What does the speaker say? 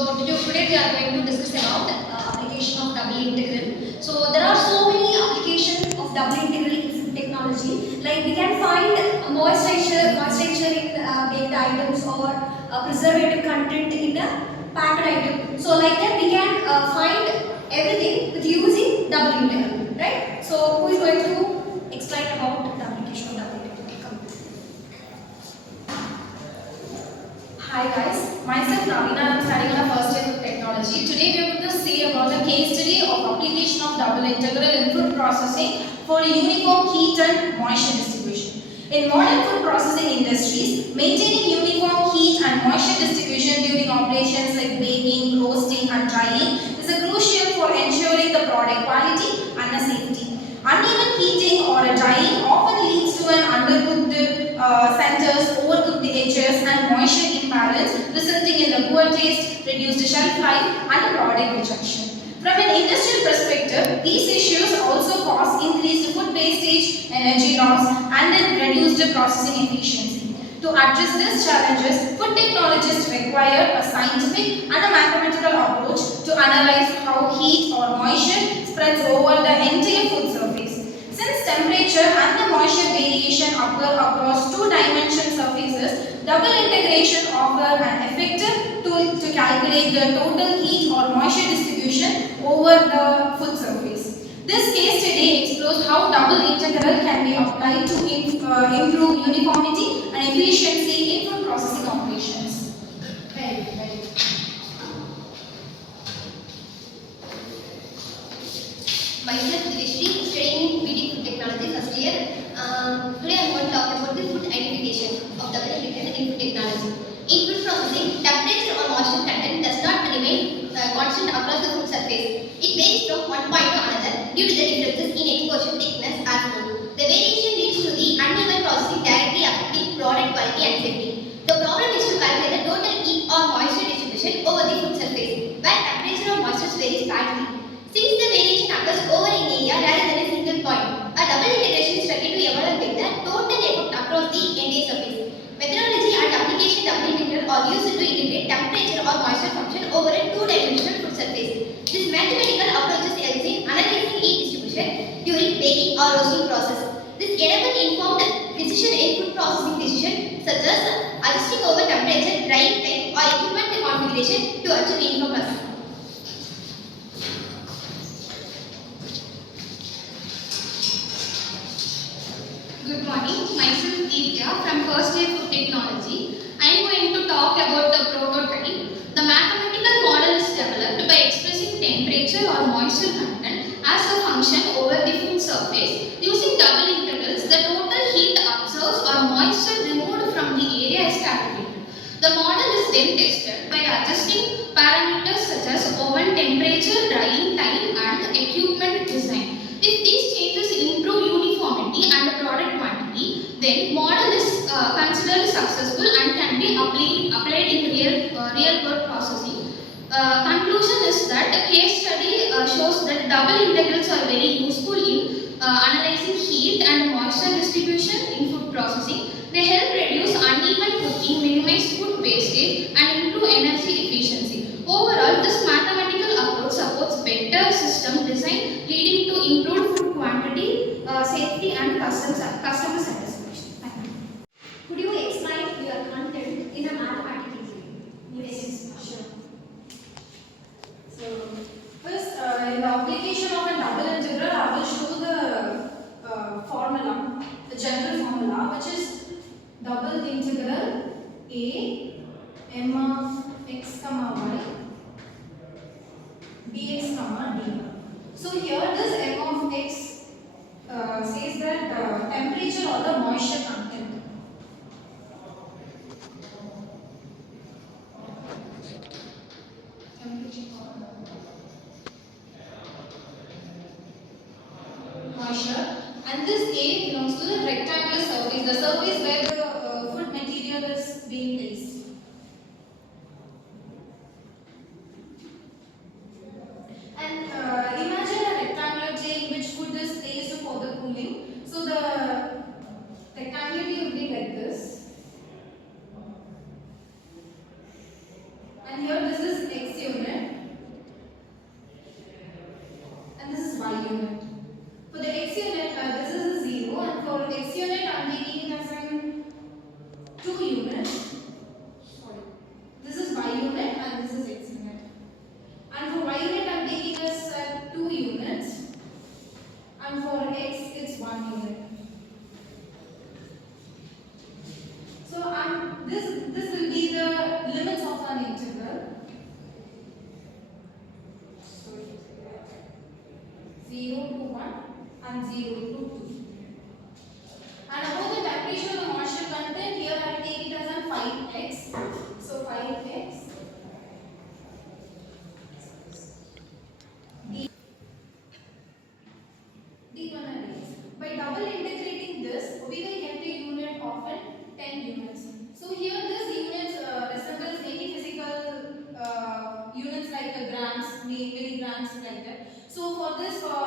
So today we are going to discuss about application of double integral. So there are so many applications of double integral in food technology. Like we can find moisturizer in baked items or preservative content in a packed item. So like that we can find everything with using double integral, right? So who is going to explain about the application of double integral? Come. Hi guys, myself Navina, I am studying in the first year of technology. Today we are going to see about the case study of application of double integral in food processing for uniform heat and moisture distribution. In modern food processing industries, maintaining uniform heat and moisture distribution during operations like baking, roasting and drying is crucial for ensuring the product quality and the safety. Uneven heating or drying often leads to an undercooked centers, overcooked edges and moisture imbalance, resulting in the poor taste, reduced shelf life and product rejection. From an industrial perspective, these issues also cause increased food wastage, energy loss and reduced processing efficiency. To address these challenges, food technologists require a scientific and a mathematical approach to analyze how heat or moisture spreads over the entire food surface. Since temperature and the moisture variation occur across two-dimensional surfaces, double integration offers an effective tool to calculate the total heat or moisture distribution over the food surface. This case study explores how double integral can be applied to improve uniformity and efficiency in food processing operations. Very good. Myself, Divishri, studying in BD Food Technology first year. Today I want to talk about the food identification of double integral in food technology. In food processing, temperature or moisture content does not remain constant across the food surface. It varies from one point to another due to the differences in exposure thickness and flow. The variation leads to the uneven processing directly affecting product quality and safety. The problem is to calculate the total heat or moisture distribution over the food surface, where temperature or moisture varies widely. Since the variation occurs over an area rather than a single point, a double integration is tried to evaluate the total effect across the entire surface. Methodology and application double integral are used to integrate temperature or moisture function over a two-dimensional food surface. This mathematical approach helps in analyzing heat distribution during baking or roasting process. This enables informed decision in food processing decision such as adjusting over temperature, drying time or equipment configuration to achieve uniform processing. Good morning, myself Deepya from first year food technology. I am going to talk about the prototype. The mathematical model is developed by expressing temperature or moisture content as a function over the food surface. Using double integrals, the total heat absorbed or moisture removed from the area is calculated. The model is then tested by adjusting parameters such as oven temperature, drying time and equipment design. If these changes improve uniformity and product quantity, then model is considered successful and can be applied in real world processing. Conclusion is that a case study shows that double integrals are very useful in analyzing heat and moisture distribution in food processing. They help reduce uneven cooking, minimize food wastage and improve energy efficiency. Overall, this mathematical approach supports better system design leading to improved food quantity, safety and customer satisfaction. Thank you. Could you explain your content in a mathematical way? Yes, sure. So, first, in the application of a double integral, I will show the formula, the general formula, which is double integral a m of x comma y dx comma dy. So here this m of x says that temperature or the moisture content. Moisture, and this A belongs to the rectangular surface, the surface where the food material is being placed. And imagine a rectangular tray in which food is placed for the cooling. So the rectangular tray will be like this, and here this is x and 0 to 2. And about the temperature of the moisture content, here I will take it as a 5x. So 5x D1 By double integrating this, we will get a unit of 10 units. So here this units resembles any physical units like grams, milligrams like that. So for this for